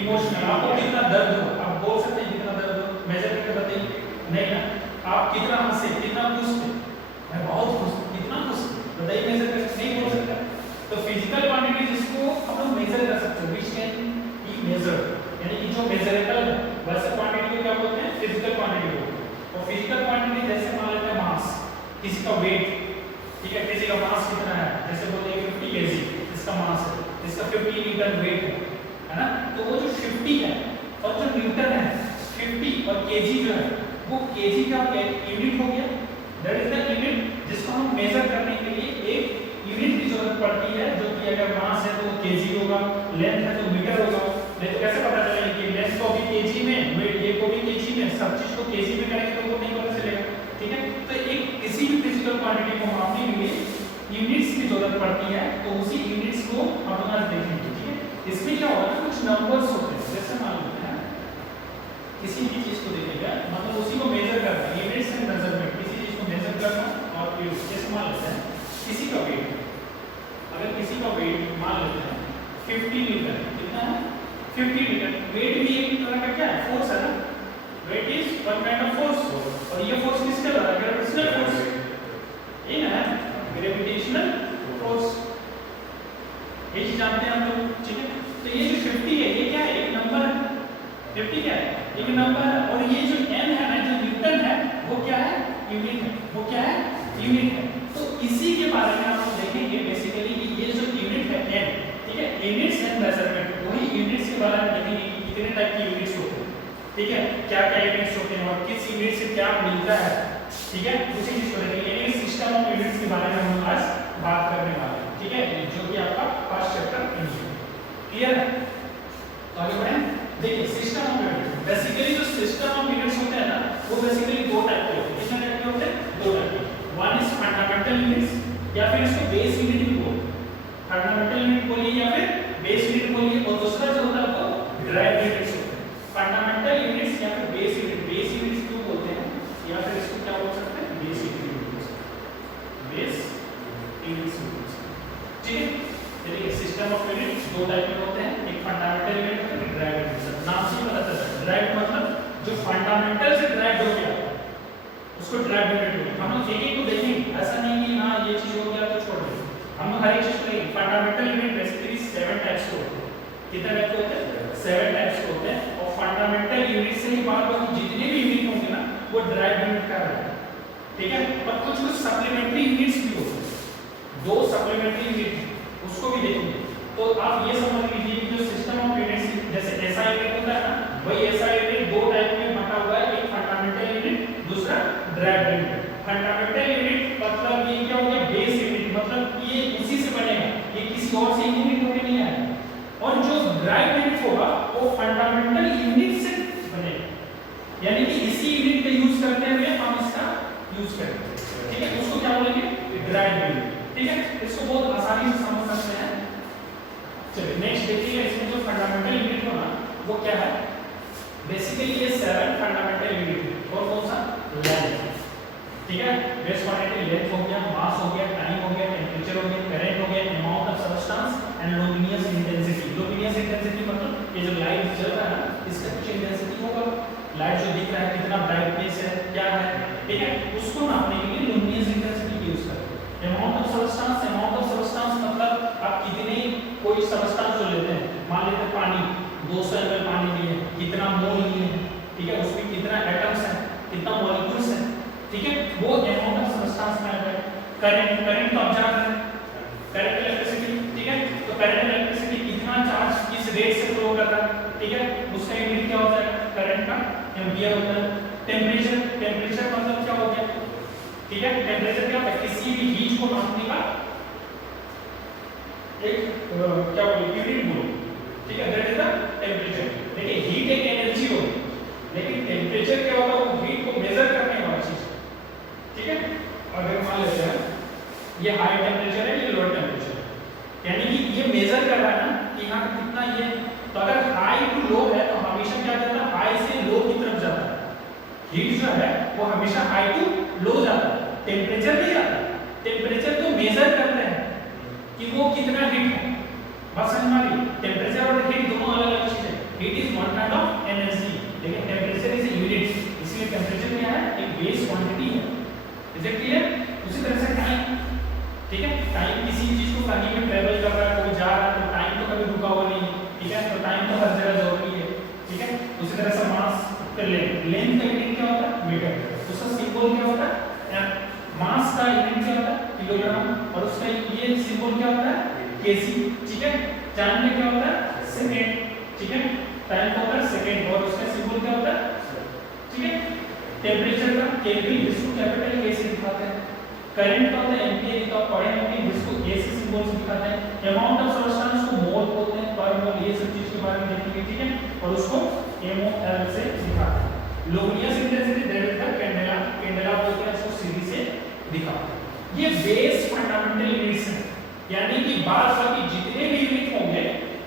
Emotional, आपको कितना दर्द हो आप बोल सकते हैं कितना दर्द हो, मेजर करके बताइए, नहीं ना। आप कितना हंसे, कितना खुश थे, मैं बहुत खुश हूं, कितना खुश थे, बताइए मेजर करके नहीं बोल सकते। तो फिजिकल क्वांटिटी जिसको हम लोग मेजर कर सकते हैं, व्हिच कैन बी मेजर्ड, यानी कि जो मेजरेबल है वैसे क्वांटिटी को क्या बोलते हैं, फिजिकल क्वांटिटी बोलते हैं। और फिजिकल क्वांटिटी जैसे मान लेते हैं मास, किसी का वेट, ठीक है, किसी का मास कितना है, जैसे बोलते हैं 50 केजी इसका मास है, इसका 50 न्यूटन वेट है ना। तो वो जो 50 है और जो न्यूटन है, 50 और केजी जो है वो केजी का यूनिट हो गया, दैट इज द यूनिट जिसको हम मेजर करने के लिए एक यूनिट की जरूरत पड़ती है, जो कि अगर मास है तो केजी होगा, लेंथ है तो मीटर होगा। नहीं तो कैसे पता चलेगा कि लेंथ को भी केजी में, वेट ये को भी केजी में, सब चीज को केजी में करेंगे तो वो नहीं पता चलेगा, ठीक है। तो एक किसी भी फिजिकल क्वांटिटी को मापने के लिए यूनिट्स की जरूरत पड़ती है, तो उसी यूनिट्स को हम आज देखेंगे, ठीक है। इसमें क्या होगा, कुछ नंबर्स होते हैं, जैसे मान लेते हैं किसी भी चीज को देखिएगा, मतलब उसी को मेजर करना, यूनिट्स एंड मेजरमेंट, किसी चीज को मेजर करना। और जैसे मान लेते हैं किसी का वेट, अगर किसी का वेट मान लेते हैं 50 न्यूटन, कितना है 50 न्यूटन। वेट भी एक तरह का क्या है, फोर्स है ना, weight is one kind of force, और ये फोर्स किसका है, ग्रेविटेशनल फोर्स, ये ना ग्रेविटेशनल फोर्स, ये चीज जानते हैं हम लोग, ठीक है। तो ये जो 50 है ये क्या है, एक नंबर है, 50 क्या है, एक नंबर है। और ये जो m है ना, जो न्यूटन है वो क्या है, यूनिट है, वो क्या है, यूनिट है। तो इसी के बारे में हम लोग देखेंगे बेसिकली कि ये जो यूनिट है m, ठीक है, यूनिट्स एंड मेजरमेंट, वही यूनिट्स के बारे में देखेंगे कि कितने टाइप की यूनिट्स होते हैं, ठीक है, क्या क्या यूनिट्स होते हैं और किस यूनिट से क्या मिलता है, ठीक है, उसी चीज को देखेंगे। यानी सिस्टम ऑफ यूनिट्स के बारे में हम आज बात करने वाले हैं, ठीक है, जो कि आपका फर्स्ट चैप्टर क्लियर है। तो आगे बढ़ें, देखिए सिस्टम ऑफ यूनिट्स, बेसिकली जो सिस्टम ऑफ यूनिट्स होते हैं ना वो बेसिकली दो टाइप के होते हैं, कितने टाइप के होते हैं, दो टाइप के। वन इज फंडामेंटल यूनिट्स, या फिर इसको बेस यूनिट भी बोलते हैं, फंडामेंटल यूनिट बोलिए या फिर बेस यूनिट बोलिए। और दूसरा जो होता है वो डिराइव्ड यूनिट्स होते हैं, फंडामेंटल यूनिट्स या फिर बेस यूनिट, बेस यूनिट्स क्यों बोलते हैं, या फिर इसको क्या बोल सकते हैं, बेस यूनिट, बेस यूनिट्स, ठीक है। देखिए सिस्टम ऑफ यूनिट्स दो टाइप के होते हैं, एक फंडामेंटल यूनिट और एक डिराइव्ड यूनिट। नाम से ही पता चलता है, डिराइव्ड मतलब जो फंडामेंटल से डिराइव्ड हो गया उसको डिराइव्ड यूनिट बोलते हैं। हम लोग एक एक को देखेंगे, ऐसा नहीं कि हाँ ये चीज हो गया तो छोड़ दें, हम लोग हर एक चीज को देखेंगे। फंडामेंटल यूनिट बेसिकली 7 टाइप्स के होते हैं, कितने टाइप के होते हैं, 7 टाइप्स के होते हैं। और फंडामेंटल यूनिट से ही बात होगी, जितने भी यूनिट होंगे ना वो डिराइव्ड यूनिट का है, ठीक है। और कुछ कुछ सप्लीमेंट्री यूनिट्स भी होते हैं, दो सप्लीमेंट्री यूनिट उसको भी देखेंगे। तो आप ये समझ लीजिए कि जो सिस्टम ऑफ यूनिट्स जैसे ऐसा यूनिट होता है ना, वही ऐसा यूनिट दो टाइप में बटा हुआ है, एक फंडामेंटल यूनिट, दूसरा डिराइव्ड यूनिट। फंडामेंटल यूनिट मतलब ये क्या हो गया, बेस यूनिट, मतलब ये उसी से बनेगा, ये किसी और से यूनिट होके नहीं आएगा। और जो डिराइव्ड यूनिट होगा वो फंडामेंटल यूनिट से बनेगा, यानी कि इसी यूनिट का यूज करते हुए हम इसका यूज करेंगे, ठीक है। उसको क्या बोलेंगे, डिराइव्ड यूनिट, ठीक है। इसको बहुत आसानी से समझ सकते हैं। चलिए नेक्स्ट देखिए, इसमें जो फंडामेंटल यूनिट होना वो क्या है, बेसिकली ये 7 फंडामेंटल यूनिट है। और कौन सा, लेंथ, ठीक है, बेस क्वांटिटी लेंथ हो गया, मास हो गया, टाइम हो गया, टेंपरेचर हो गया, करंट हो गया, amount of substance and luminous intensity. Luminous intensity मतलब ये जो लाइट जल रहा है ना इसका कुछ इंटेंसिटी होगा, लाइट जो दिख रहा है कितना ब्राइटनेस है, क्या है, ठीक है, उसको नापने के लिए लुमिनियस इंटेंसिटी यूज करते हैं। Amount of substance, amount of substance मतलब आप कितने, कोई सब्सटेंस जो लेते हैं, मान लेते हैं पानी, 200 ml पानी लिए, कितना मोल लिए, ठीक है, उसमें कितना एटम्स है, कितना मॉलिक्यूल्स है, ठीक है, वो अमाउंट ऑफ सब्सटेंस में आता है। करंट, करंट तो आप जान रहे हैं, करंट इलेक्ट्रिसिटी, ठीक है, तो करंट इलेक्ट्रिसिटी कितना चार्ज किस रेट से फ्लो कर रहा है, ठीक है, उसका यूनिट क्या होता है, करंट का एम्पियर होता है। टेंपरेचर, टेंपरेचर मतलब क्या हो गया, ठीक है, टेंपरेचर क्या होता है, किसी भी हीट को नापने का एक क्या बोले यूनिट बोलो, ठीक है, दैट इज द टेंपरेचर। देखिए हीट एक एनर्जी होगी, लेकिन टेंपरेचर क्या होता है, वो हीट को मेजर करने वाला चीज, ठीक है। अगर मान लेते हैं ये हाई टेंपरेचर है, ये लोअर टेंपरेचर है, यानी कि ये मेजर कर रहा है ना कि यहाँ कितना ये, तो अगर हाई टू लो है तो हमेशा क्या जाता है, हाई से लो की तरफ जाता है, हीट जो है वो हमेशा हाई टू लो जाता है, टेंपरेचर नहीं जाता। टेंपरेचर तो मेजर करते हैं कि वो कितना हीट है, बस समझ में आ गई, टेंपरेचर और हीट दोनों अलग अलग चीज है। Heat is one kind of energy, लेकिन टेम्परेचर इज ए यूनिट, इसलिए टेम्परेचर क्या है, एक बेस क्वांटिटी है। Is it clear? उसी तरह से टाइम, ठीक है, टाइम किसी चीज को कहीं भी ट्रेवल कर रहा है, कोई जा रहा है, तो टाइम तो कभी रुका हुआ नहीं, ठीक है, तो टाइम तो हर जगह जरूरी है, ठीक है। उसी तरह से मास का लेंथ का यूनिट क्या होता है, मीटर, उसका सिंबल क्या होता है, मास का यूनिट क्या होता है, किलोग्राम, और उसका ये सिंबल क्या होता है, केजी, ठीक है। टाइम में क्या होता है, सेकंड, ठीक है, टाइम का होता है सेकंड, और उसका सिंबल क्या होता है, ठीक है। टेम्परेचर का केल्विन, जिसको कैपिटल के से दिखाते हैं, करंट का होता है एम्पीयर, तो पढ़े होंगे, जिसको ए से सिंबल से दिखाते हैं, अमाउंट ऑफ सब्सटेंस को मोल बोलते हैं, पर मोल, ये सब चीज के बारे में देखेंगे, ठीक है, और उसको एमओएल से दिखाते हैं। Luminous intensity that is the candela, candela बोलते हैं इसको सीधी से दिखाते हैं। ये बेस फंडामेंटल यूनिट्स हैं, यानी कि बाद बाकी जितने भी यूनिट होंगे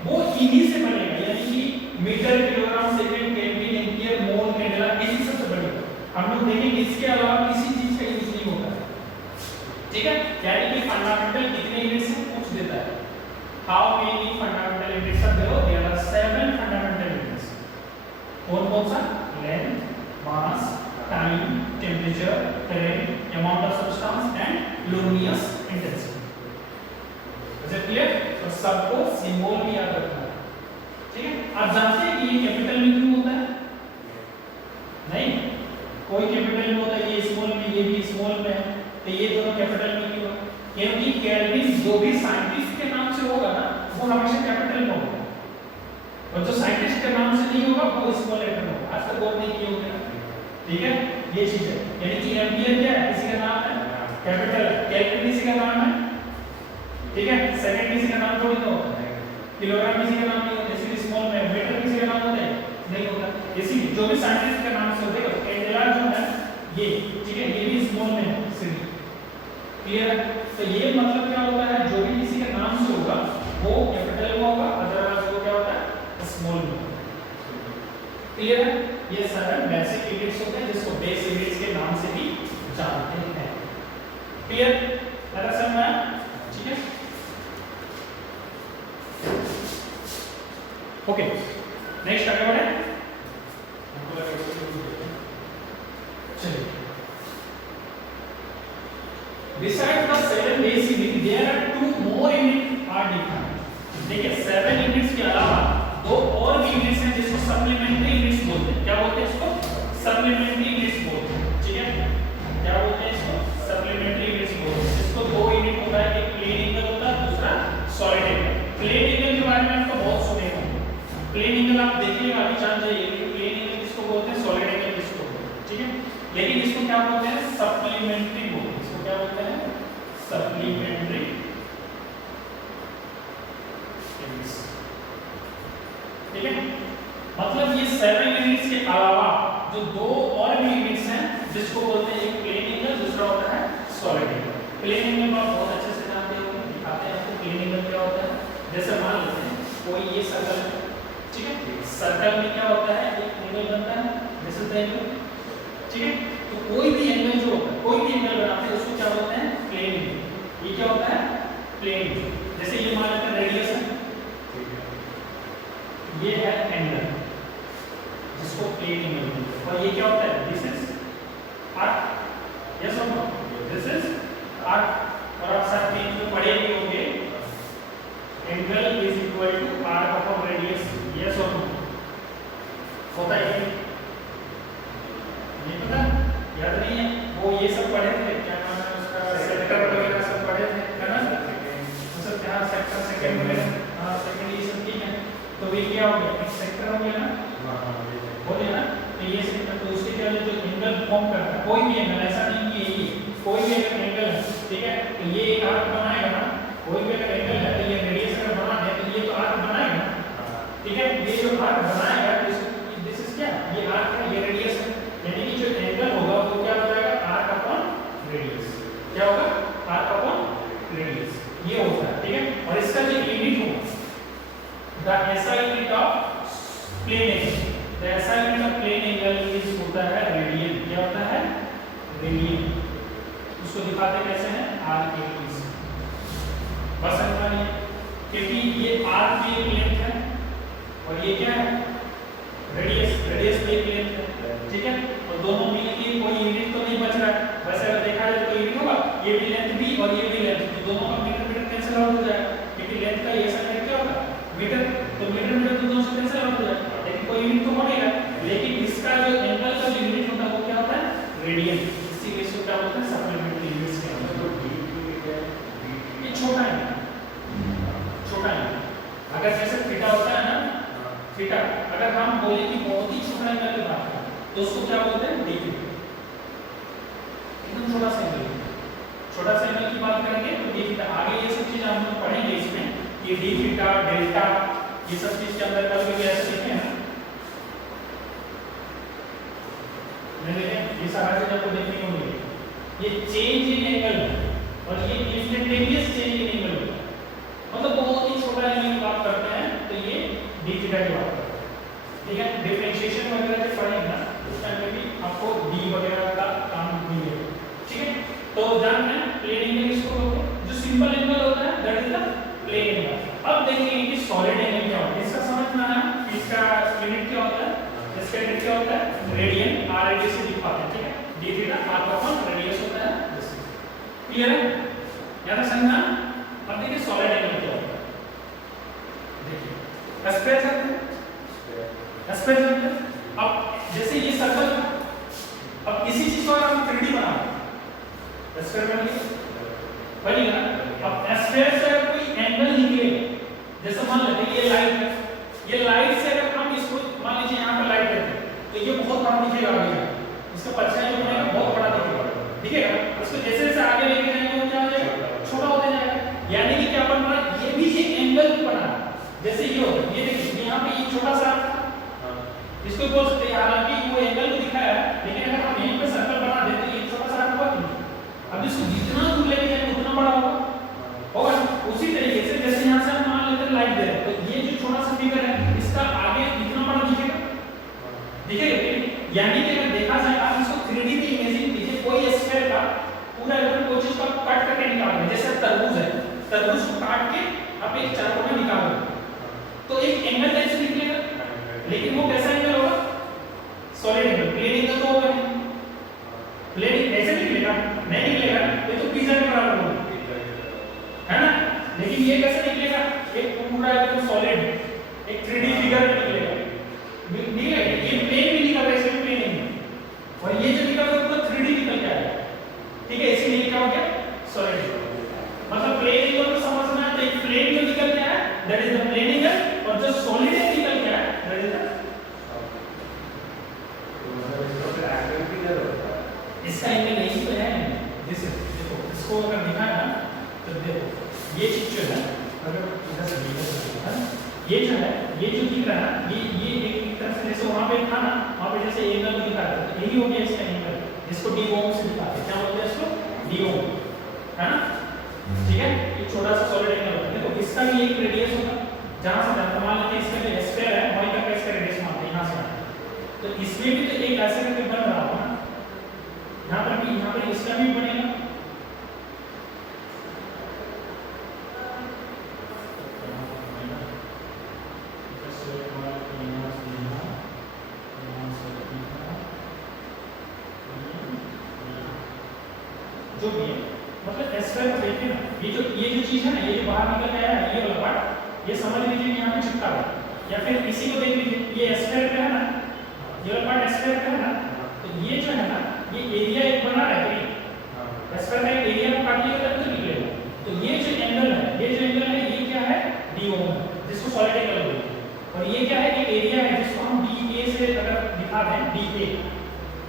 वो इन्हीं से बनेगा, यानी कि metre, kilogram, second, kelvin, ampere, mole, candela, इसी सबसे बनेगा। हम लोग देखेंगे इसके अलावा किसी चीज का यूज नहीं होता है, ठीक है। यानी कि फंडामेंटल कितने यूनिट्स हैं पूछ देता है, how many fundamental units are there, there are 7 fundamental units. कौन कौन सा, length, mass, time, temperature, current, amount of substance and luminous intensity. Is it clear? तो सबको सिंबल भी याद रखना है, ठीक है। आप जानते हैं कि ये कैपिटल में क्यों होता है? नहीं, कोई कैपिटल में होता है, ये स्मॉल में, ये भी स्मॉल में है, तो ये दोनों कैपिटल में क्यों? क्योंकि केल्विन जो भी साइंटिस्ट के नाम से होगा ना, वो हमेशा कैपिटल में होगा, और जो साइंटिस्ट के नाम से नहीं होगा वो स्मॉल लेटर में होगा। आज तक बोल नहीं किए होंगे, ठीक है, ये चीज है। यानी कि एम्पीयर क्या है, किसी का नाम है, कैपिटल, केल्विन किसी का नाम है, ठीक है, सेकंड किसी का नाम थोड़ी ना होता है, किलोग्राम किसी का नाम नहीं होता, इसलिए स्मॉल में, मीटर किसी का नाम होता है, नहीं होता, इसीलिए जो भी साइंटिस्ट के नाम से होगा, कैंडेला जो है ये, ठीक है, ये भी स्मॉल में है, इसलिए क्लियर है। तो ये मतलब क्या होता है, जो भी किसी के नाम से होगा वो कैपिटल में होगा, अदरवाइज वो क्या होता है, स्मॉल में। क्लियर है? ये सारे बेसिक यूनिट्स होते हैं जिसको बेस यूनिट्स के नाम से भी जानते हैं। क्लियर? लगा समझ में? ठीक है, ओके, नेक्स्ट आगे बढ़े। चलिए, besides the 7 base unit there are 2 more units are defined। देखिए 7 यूनिट्स के अलावा 2 और भी यूनिट्स हैं जिसको सप्लीमेंट्री यूनिट्स बोलते हैं। क्या बोलते हैं इसको? सप्लीमेंट्री यूनिट्स बोलते हैं, ठीक है। क्या बोलते हैं इसको? सप्लीमेंट्री यूनिट्स बोलते हैं। इसको 2 यूनिट होता है, एक प्लेन एंगल होता है, दूसरा सॉलिड एंगल। प्लेन एंगल के बारे में आपको बहुत सुने होंगे, प्लेन एंगल आप देखिएगा, अभी जान जाइए कि प्लेन एंगल किसको बोलते हैं, सॉलिड एंगल किसको बोलते हैं, ठीक है। लेकिन इसको क्या बोलते हैं? सप्लीमेंट्री बोलते हैं। इसको क्या बोलते हैं? सप्लीमेंट्री यूनिट्स, ठीक है। मतलब ये 7 यूनिट्स के अलावा जो 2 और भी यूनिट्स हैं जिसको बोलते हैं, एक प्लेन एंगल, दूसरा होता है सॉलिड एंगल। प्लेन एंगल को आप बहुत अच्छे से जानते हो, दिखाते हैं आपको प्लेन एंगल क्या होता है। जैसे मान लेते हैं कोई ये सर्कल है, ठीक है, सर्कल में क्या होता है, एक एंगल बनता है, दिस इज द एंगल, ठीक है। तो कोई भी एंगल जो होता है, कोई भी एंगल बनाते हैं उसको क्या बोलते हैं? Plane angle. ये क्या होता है? Plane angle. जैसे ये मान लेते हैं रेडियस है, ये है एंगल जिसको प्लेन एंगल बोलते हैं। और ये क्या होता है? दिस इज आर्क, यस और नो, दिस इज आर्क। और आप सब पेज में पढ़े भी होंगे, angle is equal to arc upon radius, yes और नो, होता है नहीं पता, याद नहीं है? वो ये सब पढ़े थे, क्या नाम है उसका, सेक्टर वगैरह सब पढ़े थे, है ना? मतलब क्या सेक्टर, सेकंड वगैरह, हां सेकंड ये सब ठीक है। तो ये क्या हो गया? एक सेक्टर हो गया ना, हो गया ना। तो ये सेक्टर, तो उसके क्या जो एंगल फॉर्म करता है, कोई भी एंगल, ऐसा नहीं कि ये कोई भी अगर एंगल है, ठीक है, तो ये एक आर्क बनाएगा ना, कोई भी अगर एंगल है तो ये रेडियस अगर बना है तो ये तो आर्क बनाएगा ना, ठीक है। ये जो आर्क बनाएगा, दिस इज क्या, ये आर्क है, ये रेडियस है, यानी कि जो एंगल होगा वो क्या हो जाएगा? Arc upon radius. क्या होगा? आर्क अपॉन रेडियस, ये होता है, ठीक है। और इसका जो यूनिट होगा, the SI unit of plane angle, the SI unit of plane angle is होता है रेडियन। क्या होता है? रेडियन। उसको दिखाते कैसे हैं? आर के इज, बस समझ में, क्योंकि ये आर की एक लेंथ है और ये क्या है? ठीक है, और दोनों मिलके कोई यूनिट तो नहीं बच रहा है, वैसे अगर देखा जाए तो यूनिट होगा, ये भी लेंथ भी और ये भी लेंथ, तो दोनों का मीटर मीटर कैंसिल आउट हो जाएगा, क्योंकि लेंथ का ये साइन क्या होगा मीटर, तो मीटर मीटर तो दोनों से कैंसिल आउट हो जाएगा, लेकिन कोई यूनिट तो बनेगा, लेकिन इसका जो एंगल का जो यूनिट होता है वो क्या होता है रेडियन, इसी वजह से क्या होता है सप्लीमेंट्री यूनिट्स के अंदर ये छोटा है, छोटा है। अगर जैसे थीटा होता है ना, थीटा अगर हम बोले कि बहुत ही छोटा एंगल की बात करें तो उसको क्या बोलते हैं डी थीटा, एकदम छोटा सा एंगल, छोटा सा एंगल की बात करेंगे तो डी थीटा, आगे ये सब चीज हम लोग पढ़ेंगे इसमें कि डी थीटा डेल्टा ये सब चीज के अंदर कल भी ऐसे लिखे हैं मैंने, ये सारा चीज आपको देखने को मिलेगा, ये चेंज इन एंगल और ये इंस्टेंटेनियस चेंज इन एंगल, मतलब बहुत ही छोटा एंगल की बात करते हैं तो ये डी थीटा की बात करते हैं, ठीक है। डिफरेंशिएशन वगैरह जब पढ़ेंगे ना उस टाइम में भी आपको डी वगैरह का काम मिलेगा, ठीक है। तो जानना है प्लेन एंगल किसको बोलते हैं, जो सिंपल एंगल होता है that is the plane angle. अब देखेंगे कि सॉलिड एंगल क्या होता है, इसका समझ में आना, इसका यूनिट क्या होता है, इसका यूनिट क्या होता है रेडियन, आर रेडियस से दिखाते हैं, ठीक है, डी थीटा आर का फॉर्म रेडियस होता है, क्लियर है, याद समझना। अब देखिए सॉलिड एंगल क्या होता है, देखिए स्क्वायर करते हैं, स्क्वायर करते हैं, अब जैसे ये सर्कल, अब इसी चीज को अगर हम 3D बनाएं स्क्वायर बन गया, बनेगा ना। अब स्क्वायर से अगर कोई एंगल निकले, जैसे मान लेते हैं ये लाइट है, ये लाइट से अगर हम इसको मान लीजिए यहाँ पर लाइट है तो ये बहुत बड़ा दिखेगा, आगे इसका परछाई जो बनेगा बहुत बड़ा दिखेगा, दिखेगा, उसको जैसे जैसे आगे लेके जाएंगे वो क्या हो जाएगा छोटा होता जाएगा, यानी कि क्या बन रहा है ये भी एक एंगल बना, जैसे ये होता है, ये देखिए यहाँ पे ये छोटा सा इसको बोल सकते हैं, हालांकि वो एंगल को दिखाया है, लेकिन अगर हम यहीं पे सर्कल बना देते ये छोटा सा हुआ नहीं, अब इसको जितना दूर लेके जाएंगे उतना बड़ा होगा, होगा। उसी तरीके से जैसे यहाँ से हम मान लेते हैं लाइट दे रहे हैं तो ये जो छोटा सा फिगर है इसका आगे इतना बड़ा दिखेगा, दिखेगा, यानी कि अगर देखा जाए आप इसको 3D में इमेजिन कीजिए, कोई स्फीयर का पूरा एकदम कोई चीज का कट करके निकाल रहे हैं, जैसे तरबूज है, तरबूज को काट के आप एक चाकू में निकाल रहे हैं तो एक एंगल टाइप से निकलेगा, लेकिन वो कैसा एंगल होगा सॉलिड एंगल, प्लेन एंगल तो होगा नहीं, प्लेन ऐसे निकलेगा नहीं निकलेगा, ये तो पिज्जा के बराबर होगा, है ना, लेकिन ये कैसे निकलेगा एक पूरा एकदम सॉलिड एक 3D फिगर निकलेगा, निकलेगा, ये प्लेन भी निकल रहा है, इसमें प्लेन नहीं, और ये जो निकल रहा है पूरा 3D निकल के आएगा, ठीक है, इसीलिए क्या हो गया सॉलिड, मतलब प्लेन एंगल को समझना है तो एक प्लेन जो निकल के आया that is the plane angle, और जो सॉलिड एंगल निकल के आया दैट इज द, इसका एंगल नहीं तो है, जैसे देखो इसको अगर दिखाया ना तो देखो ये चीज जो है अगर इधर से देखो है, ये जो है ये जो दिख रहा है ये एक तरह से जैसे वहां पे था ना, वहां पे जैसे एंगल दिखा रहा है, यही हो गया इसका एंगल, जिसको डी ओम से दिखाते हैं, क्या बोलते हैं इसको डी ओम, है ना, ठीक है, ये छोटा सा सॉलिड एंगल होता है, देखो इसका भी एक रेडियस होगा, जहां से जाता मान लेते हैं इसका जो स्फीयर है वहीं तक का इसका रेडियस मानते हैं, यहां से तो इसमें भी तो एक ऐसे करके बन रहा होगा, यहाँ पर इसका भी बनेगा, जो भी है मतलब स्क्वायर को देखिए ना, ये जो चीज है ना, ये जो बाहर निकल के आया है ये वाला पार्ट, ये समझ लीजिए कि यहाँ पे चिपका है, या फिर इसी को देख लीजिए ये स्क्वायर पे है ना, ये वाला पार्ट स्क्वायर पे है ना, तो ये जो है ना ये एरिया एक बना रहा है, स्क्वायर का एक एरिया को काटिएगा तब तो निकलेगा, तो ये जो एंगल है, ये जो एंगल है ये क्या है डी ओ, जिसको सॉलिड एंगल बोलते हैं, और ये क्या है एक एरिया है जिसको हम डी ए से अगर दिखा दें डी ए,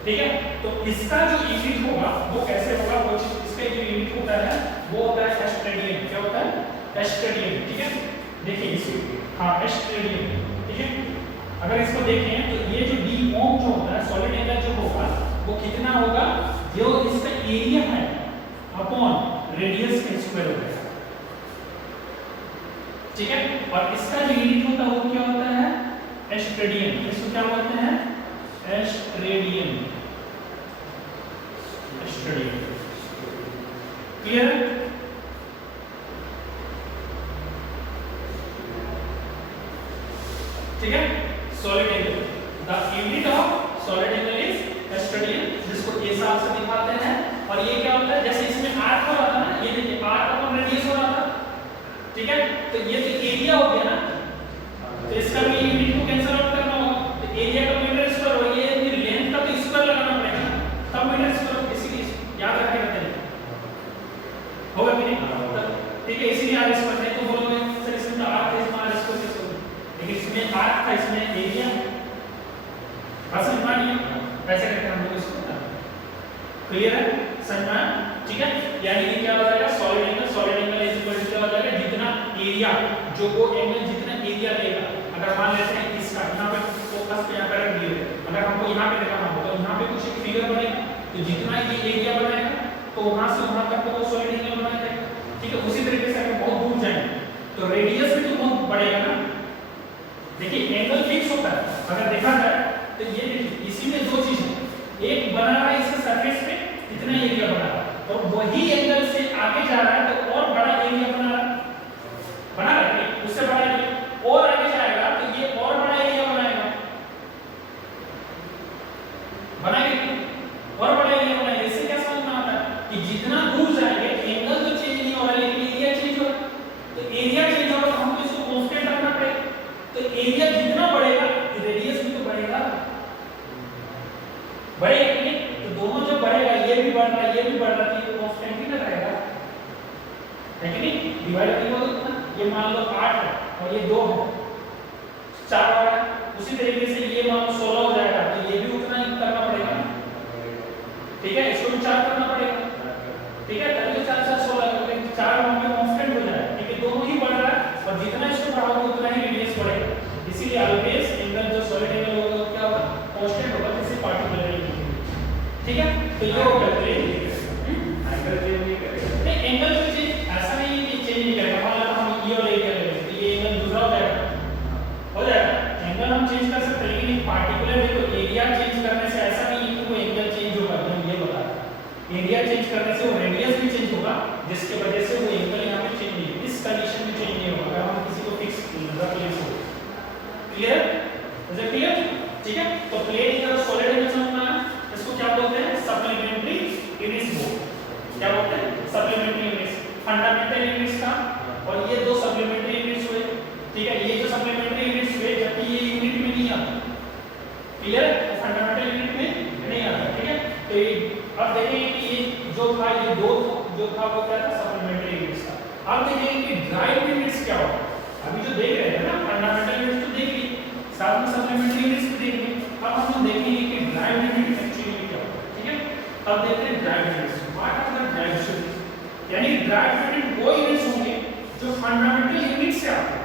ठीक है, तो इसका जो यूनिट होगा वो कैसे होगा, वो चीज इसका जो यूनिट होता है वो होता है एस्ट्रेडियन, क्या होता है एस्ट्रेडियन, ठीक है, देखिए इसको हाँ एस्ट्रेडियन, ठीक है, अगर इसको देखें तो ये जो डी ओम जो होता है सॉलिड एंगल जो होगा वो कितना होगा, जो इसका एरिया है अपॉन रेडियस के स्क्वायर होगा, ठीक है, और इसका जो यूनिट होता है वो क्या होता है एस्ट्रेडियन, इसको क्या बोलते हैं एस्ट्रेडियन, एस्ट्रेडियन, क्लियर है, ठीक है, solid angle, the unit of solid angle is और ये क्या होता है, जैसे इसमें आर्क हो रहा था ना, ये देखिए आर्क अपॉन रेडियस हो रहा था, ठीक है, तो ये तो एरिया हो गया ना, तो इसका भी यूनिट को कैंसिल आउट करना होगा, तो एरिया का मीटर स्क्वायर हो, ये लेंथ का तो स्क्वायर लगाना पड़ेगा तब मीटर स्क्वायर, इसीलिए याद रखेगा तरीका होगा कि नहीं, ठीक है, इसीलिए आर स्क्वायर नहीं तो बोलोगे सर इसमें तो आर्क है, इसमें आर स्क्वायर कैसे होगा, लेकिन इसमें आर्क था, इसमें एरिया समझ में नहीं वैसे करके हम लोग इसको करते हैं, क्लियर है, समझ में, ठीक है, यानी कि क्या हो जाएगा, solid angle is equal to क्या हो जाएगा, जितना एरिया, जो वो एंगल जितना एरिया लेगा, अगर मान लेते हैं इसका यहाँ पे फोकस पे यहाँ पर दिए, अगर हमको यहाँ पे दिखाना हो तो यहाँ पे कुछ एक फिगर बनेगा, तो जितना ये एरिया बनाएगा तो वहां से वहां तक वो सॉलिड एंगल बना देगा, ठीक है, उसी तरीके से अगर बहुत दूर जाएंगे तो रेडियस भी तो बहुत बढ़ेगा ना, देखिए एंगल फिक्स होता है, अगर देखा जाए तो ये देखिए इसी में दो चीज है, एक बना रहा है इसके सरफेस पे इतना एरिया बना रहा है और वही एंगल से आगे जा रहा है तो और बड़ा एरिया बना रहा है, उससे बड़ा एरिया और आगे जाएगा तो ये और बड़ा एरिया बनाएगा और बड़ा एरिया बनाएगा, इससे क्या समझ में आता है कि जितना दूर जाएंगे एंगल तो चेंज नहीं हो रहा लेकिन एरिया चेंज हो रहा, तो एरिया चेंज होगा तो हमको इसको कांस्टेंट रखना पड़ेगा, तो एरिया जितना बढ़ेगा रेडियस भी तो बढ़ेगा कि नहीं, तो दोनों जब बढ़ेगा ये भी बढ़ रहा है ये भी बढ़ रहा है, ये कांस्टेंट ही ना रहेगा, है कि नहीं, डिवाइड नहीं होगा उतना, ये मान लो 8 है और ये 2 है 4 हो रहा है, उसी तरीके से ये मान लो 16 हो जाएगा तो ये भी उतना ही करना पड़ेगा, ठीक है, इसको भी 4 करना पड़ेगा, ठीक है, तभी 4 4 16 होगा, 4 वहां पे कांस्टेंट हो जाएगा, ठीक है, दोनों ही बढ़ रहा है और जितना इसको बढ़ाओगे उतना ही रेडियस बढ़ेगा, इसीलिए ऑलवेज एंगल जो सॉलिड एंगल होगा वो क्या होगा, कांस्टेंट होगा, किसी पार्टिकुलर एंगल, ठीक है, तो ये हो गया प्लेन, एंगल चेंज नहीं करेगा, नहीं एंगल तो चेंज ऐसा नहीं है कि चेंज नहीं करेगा, मान लो हम ये वाला एरिया ले लें तो ये एंगल दूसरा हो जाएगा, एंगल हम चेंज कर सकते हैं, लेकिन एक पार्टिकुलर देखो एरिया चेंज करने से ऐसा नहीं है कि वो एंगल चेंज होगा, मैं ये बता रहा हूं, एरिया चेंज करने से वो रेडियस भी चेंज होगा, जिसकी वजह से वो एंगल यहाँ पे चेंज नहीं होगा, इस कंडीशन में चेंज नहीं होगा अगर हम किसी को फिक्स रख लें तो, क्लियर है, क्लियर, ठीक है, तो प्लेन इधर सॉलिड एंगल समझना है, इसको क्या बोलते हैं, सप्लीमेंट्री यूनिट्स बोलते, क्या बोलते हैं, सप्लीमेंट्री यूनिट्स, फंडामेंटल यूनिट्स का और ये दो सप्लीमेंट्री यूनिट्स हुए, ठीक है, ये जो सप्लीमेंट्री यूनिट्स हुए जबकि ये यूनिट में नहीं आता, क्लियर, तो फंडामेंटल यूनिट में नहीं आता, ठीक है, तो अब देखेंगे कि ये जो था ये दो जो था वो क्या था, सप्लीमेंट्री यूनिट्स का, अब देखेंगे कि ड्राइव यूनिट्स क्या होता है, अभी जो देख रहे थे ना फंडामेंटल यूनिट्स तो देख ली, साथ में सप्लीमेंट्री यूनिट्स भी देख ली, अब हम देखेंगे कि ड्राइव यूनिट एक्चुअली क्या होता है, ठीक है, अब देखते हैं drive units, what are the drive units, यानी ड्राइव यूनिट वो यूनिट्स होंगे जो फंडामेंटल यूनिट से आते हैं,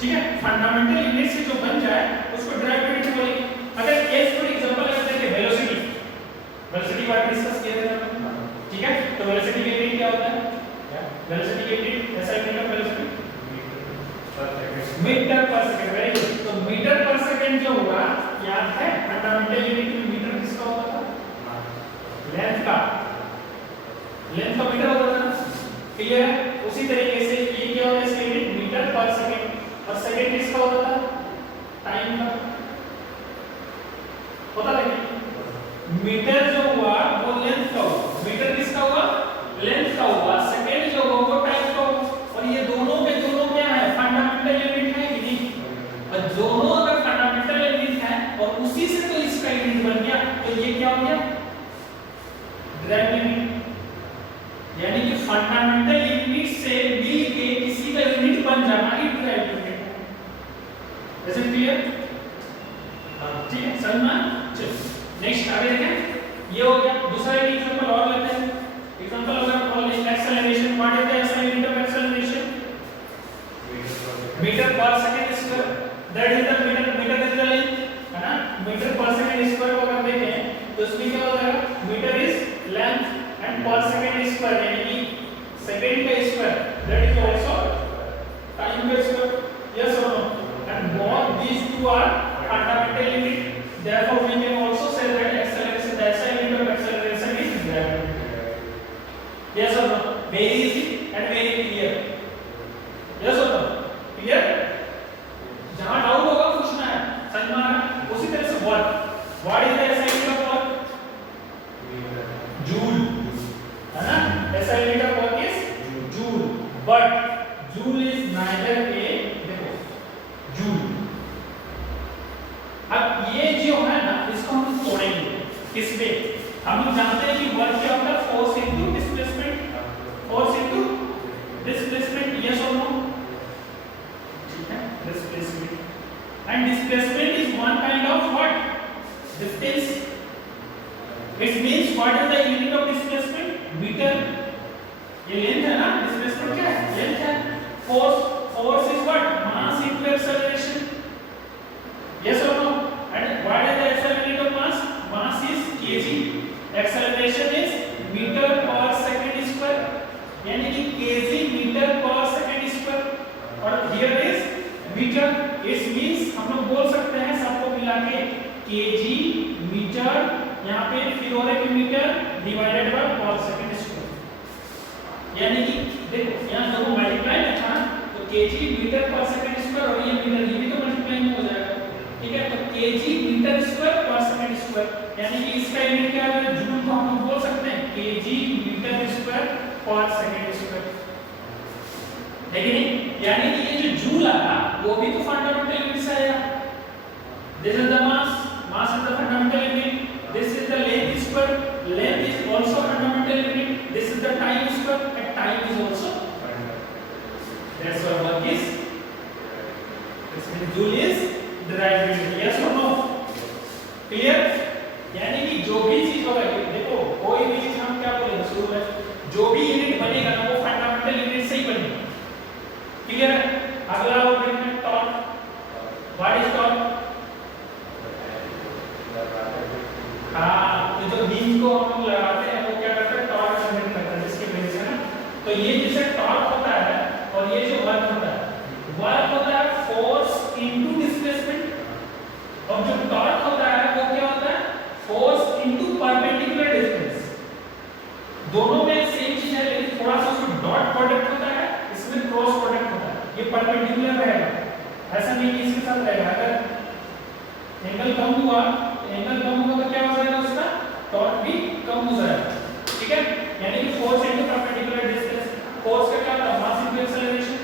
ठीक है, फंडामेंटल यूनिट से जो बन जाए उसको ड्राइव यूनिट बोलेंगे, अगर एस फॉर एग्जांपल अगर देखें वेलोसिटी बात डिस्कस किया था, ठीक है, तो वेलोसिटी का यूनिट क्या होता है, वेलोसिटी का यूनिट ऐसा unit of velocity metre per second, very good, तो मीटर पर सेकंड जो हुआ याद है, फंडामेंटल यूनिट में मीटर किसका होता था, लेंथ का मीटर होता था ना, क्लियर है, उसी तरीके से ये क्या होता है, इसका यूनिट मीटर पर सेकंड और सेकंड किसका होता था, टाइम का होता था, मीटर जो हुआ वो लेंथ का हुआ, मीटर किसका हुआ, लेंथ का हुआ, सेकंड जो हुआ वो टाइम का हुआ, और ये दोनों के दोनों क्या है, फंडामेंटल यूनिट है कि नहीं, और दोनों अगर फंडामेंटल यूनिट है और उसी से तो इसका यूनिट बन गया, तो ये क्या हो गया, ड्राइव यूनिट, यानी कि फंडामेंटल यूनिट से मिलके किसी का यूनिट बन जाना ही ड्राइव यूनिट है, ऐसे क्लियर, ठीक है, समझ में, चलो नेक्स्ट आगे देखें, ये हो गया, दूसरा एक एग्जांपल और लेते हैं, एग्जांपल अगर और ले, acceleration, what is the SI unit of acceleration, metre per second square, that is the metre is the length, है ना, मीटर पर सेकंड स्क्वायर को अगर देखें तो इसमें क्या हो जाएगा, metre is length and per second square यानी कि सेकंड का square, that is also time का स्क्वायर, यस और no, and both these two are fundamental unit, therefore we can also say that acceleration, the SI unit of acceleration is gravity, yes or no, very easy and very clear, yes or no, clear, जहां doubt होगा पूछना है, समझ में, उसी तरह से what is the SI unit of work, joule what is the unit of displacement? Metre. ये लेंथ है ना, डिस्प्लेसमेंट क्या है? लेंथ है। Force is what? Mass into acceleration. Yes और no? And what is the actual unit of mass? Mass is kg, acceleration is metre per second square, यानी कि kg metre per second square, और here is metre. It means हम लोग बोल सकते हैं सबको मिला के kg मीटर, यहाँ पे फिर हो रहा है कि मीटर डिवाइडेड बाय पर सेकंड स्क्वायर, यानी कि देखो यहाँ दोनों मल्टीप्लाई में था तो kg metre per second square और ये मीटर, ये भी तो मल्टीप्लाई में हो जाएगा, ठीक है। तो kg मीटर स्क्वायर पर सेकंड स्क्वायर, यानी कि इसका यूनिट क्या है? जूल को हम लोग बोल सकते हैं kg मीटर स्क्वायर पर सेकंड स्क्वायर, है कि नहीं? यानी कि ये जो जूल आया वो भी तो फंडामेंटल यूनिट से आया। This is the mass, mass is the fundamental unit, this is the length square, length is also fundamental unit, this is the time square and time is also that's why work is, इसमें joule is derived unit। yes or no? Clear? यानी कि जो भी चीज होगा, देखो कोई भी चीज हम क्या बोलेंगे शुरू में, जो भी यूनिट बनेगा ना वो फंडामेंटल यूनिट से ही बनेगा। क्लियर है? अगला वो देखते हैं टॉर्क। What is torque? हाँ, ये जो बीम को हम लोग लगाते हैं वो क्या करता है? टॉर्क जनरेट करता है, जिसकी वजह से ना, तो ये जैसे टॉर्क होता है और ये जो वर्क होता है, वर्क होता है फोर्स इनटू डिस्प्लेसमेंट, और जो टॉर्क होता है वो क्या होता है? Force into perpendicular distance. दोनों में सेम चीज है, लेकिन थोड़ा सा उसमें डॉट प्रोडक्ट होता है, इसमें क्रॉस प्रोडक्ट होता है। ये परपेंडिकुलर रहेगा, ऐसा नहीं कि इसके साथ रहेगा। अगर एंगल कम हुआ तो क्या हो जाएगा? उसका टॉर्क भी कम हो जाएगा, ठीक है। यानी कि force into perpendicular distance, force का क्या होता है? मास इनटू एक्सेलरेशन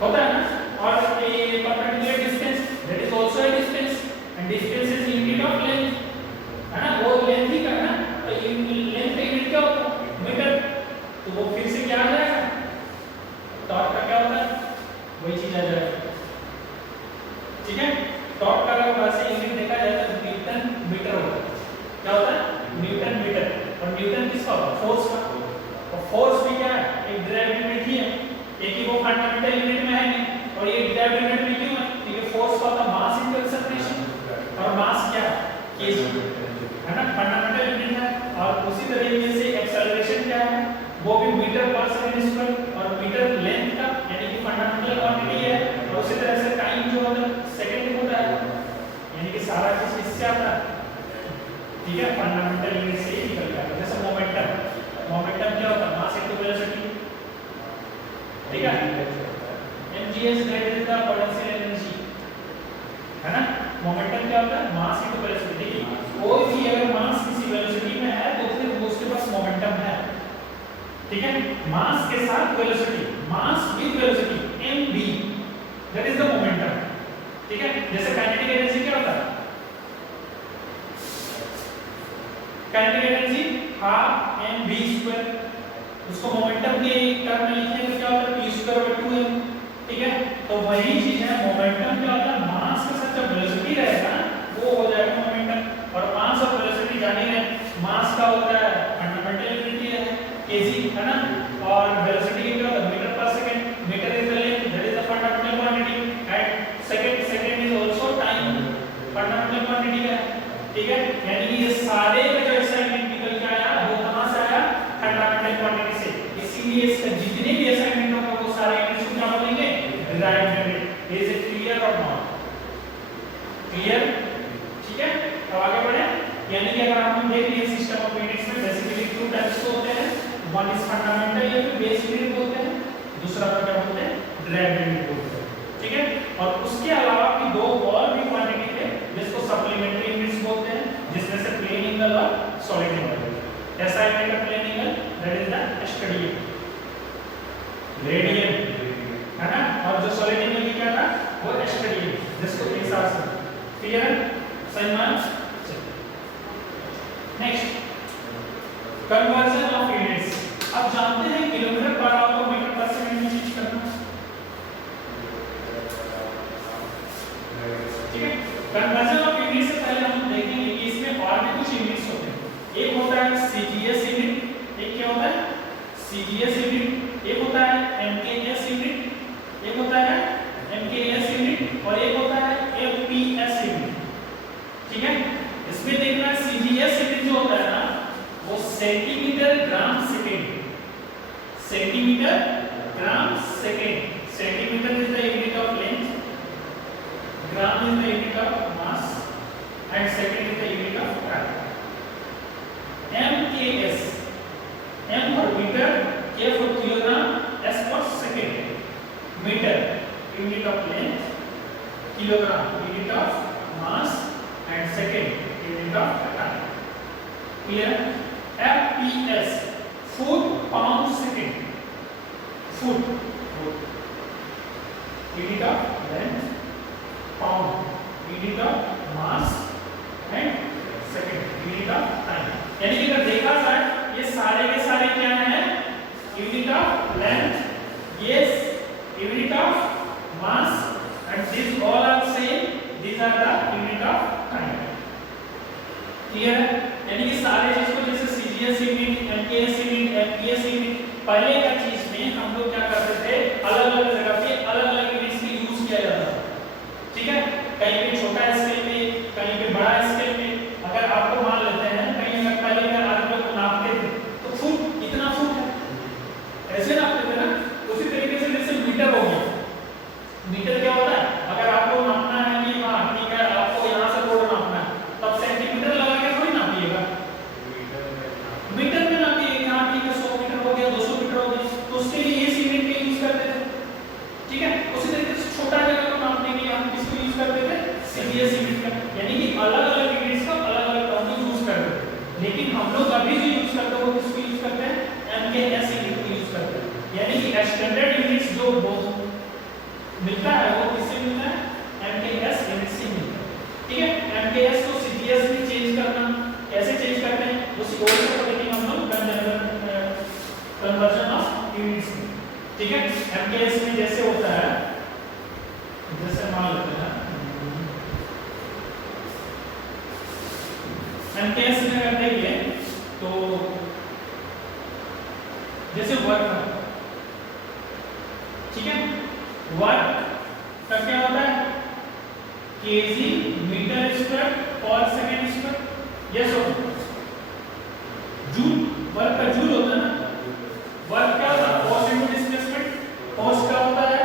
होता है ना, और ये perpendicular distance that is also a distance, and distance is unit of length, है ना, वो लेंथ ही का है ना, तो ये लेंथ का यूनिट क्या होता है? मीटर। तो वो फिर से क्या आ जाएगा? टॉर्क का क्या होता है? वही चीज आ जाएगा, ठीक है। टॉर्क का अगर वैसे यूनिट देखा जाए तो न्यूटन मीटर होता है। क्या होता है? Newton metre. और न्यूटन किसका होता है? फोर्स का। और फोर्स भी क्या है? एक डिराइव्ड यूनिट ही है, एक ही वो फंडामेंटल यूनिट में है नहीं, और ये डिराइव्ड यूनिट में क्यों है? क्योंकि फोर्स का होता है मास इनटू एक्सेलरेशन, और मास क्या है? kg, है ना, फंडामेंटल यूनिट है। और उसी तरीके से एक्सेलरेशन क्या है? वो भी मीटर पर सेकंड स्क्वायर, और मीटर लेंथ का, यानी कि फंडामेंटल क्वांटिटी है। और उसी तरह से टाइम जो होता है सेकंड होता है, यानी कि सारा चीज इससे आता है, ठीक है, फंडामेंटल यूनिट से ही निकल के आता है। जैसे मोमेंटम क्या होता है? मास इनटू वेलोसिटी, ठीक है। mgs that is the potential energy, है ना। मोमेंटम क्या होता है? Mass into velocity. कोई भी अगर मास किसी वेलोसिटी में है तो फिर उसके पास मोमेंटम है, ठीक है। मास के साथ velocity, mass with velocity mv, that is the momentum, ठीक है। जैसे काइनेटिक एनर्जी क्या होता है? काइनेटिक एनर्जी हाफ mv², उसको मोमेंटम के टर्म में लिखने तो क्या होता है? p²/2m, ठीक है। तो वही चीज है, मोमेंटम क्या होता है? मास के साथ जब वेलोसिटी रहेगा वो हो जाएगा मोमेंटम। और मास और वेलोसिटी जाने में, मास का होता है फंडामेंटल यूनिट है kg, है ना, और वेलोसिटी क्या होता है? Metre per second, metre is the length, that is the fundamental quantity, and second is also time, fundamental quantity है, ठीक है। यानी कि ये सारे का जो असाइनमेंट निकल के आया वो कहां से आया? फंडामेंटल क्वांटिटी से। इसीलिए इसका जितने भी असाइनमेंट होंगे वो सारे यूनिट्स को क्या बोलेंगे? Derived unit. Is it clear और नॉट क्लियर? ठीक है, अब आगे बढ़े। यानी कि अगर हम देख लिए सिस्टम ऑफ यूनिट्स में बेसिकली टू टाइप्स होते हैं, वन इज फंडामेंटल या फिर बेस यूनिट बोलते हैं, दूसरा को क्या बोलते हैं? डिराइव्ड यूनिट बोलते हैं, ठीक है। और उसके अलावा भी दो और भी क्वांटिटी थे जिसको सप्लीमेंट्री यूनिट्स बोलते हैं, जिसमें से प्लेन एंगल और सॉलिड एंगल। ऐसा है का plane angle that is the steradian, radian, है ना, और जो सॉलिड एंगल की क्या था? वो स्टेडियन, जिसको एक साथ से क्लियर है? सही मान। Next, conversion of units. अब जानते हैं किलोमीटर पर आवर को मीटर पर सेकंड में चेंज करना, ठीक है। कन्वर्जन ऑफ यूनिट्स से पहले हम देखेंगे कि इसमें और भी कुछ यूनिट्स होते हैं। एक है सीजीएस यूनिट, एक क्या होता है सीजीएस यूनिट, एक होता है एमकेएस यूनिट, एक होता है एमकेएस यूनिट और एक होता है एफपीएस यूनिट। ठीक है, इसमें देखना सीजीएस यूनिट जो होता है ना वो centimetre gram second, centimetre gram second, centimetre is the unit of length, gram is the unit of mass and second is the unit of time. MKS, M for meter, K for kilogram, S for second. Meter unit of length, kilogram unit of mass and second unit of time. Clear? FPS, foot pound second, foot unit of length, pound unit of mass and second unit of time। यानी कि अगर देखा जाए ये सारे के सारे क्या हैं यूनिट ऑफ लेंथ, ये unit of mass and this all are same, these are the unit of time। Clear है? यानी कि सारे चीज को जैसे CGS unit, MKS unit, FPS unit, पहले का चीज में हम लोग क्या करते थे अलग अलग जगह पे अलग अलग यूनिट्स का यूज किया जाता था। ठीक है, कहीं पे छोटा स्केल पे, कहीं पे बड़ा स्केल पे। अगर आपको मान लेते हैं कहीं अगर पहले अगर आप लोग नापते थे तो फुट इतना फुट है ऐसे नापते थे ना, उसी तरीके से जैसे मीटर हो गया। मीटर क्या होता है, अगर आपको नापना है कि हां ठीक है आपको यहां से रोड नापना है तब सेंटीमीटर लगा के थोड़ी नापिएगा, मीटर में नापिएगा। हां ठीक है 100 मीटर हो गया, 200 मीटर हो गया, तो उसके लिए इस यूनिट का यूज करते थे। ठीक है, उसी तरीके से छोटा जगह को नापने के लिए हम किसको यूज करते थे सीजीएस यूनिट का, यानी कि अलग अलग यूनिट्स का अलग अलग टर्म यूज करते थे। लेकिन हम लोग अभी जो यूज करते हैं वो किसको यूज करते हैं एमकेएस यूनिट को यूज करते हैं। यानी कि स्टैंडर्ड यूनिट्स जो मिलता है वो किससे मिलता है एमकेएस यूनिट से मिलता है। ठीक है, एमकेएस को सीजीएस में चेंज करना कैसे चेंज करते हैं उसी और से पढ़ेंगे हम लोग कन्वर्जन ऑफ यूनिट्स। ठीक है, एमकेएस में जैसे होता है, जैसे मान लेते हैं एमकेएस में अगर देखिए तो जैसे वर्क, ठीक है, वर्क का क्या होता है केजी मीटर स्क्वायर पर सेकंड स्क्वायर। यस और जूल, वर्क का जूल होता है ना, वर्क क्या होता है फोर्स इनटू डिस्प्लेसमेंट, फोर्स क्या होता है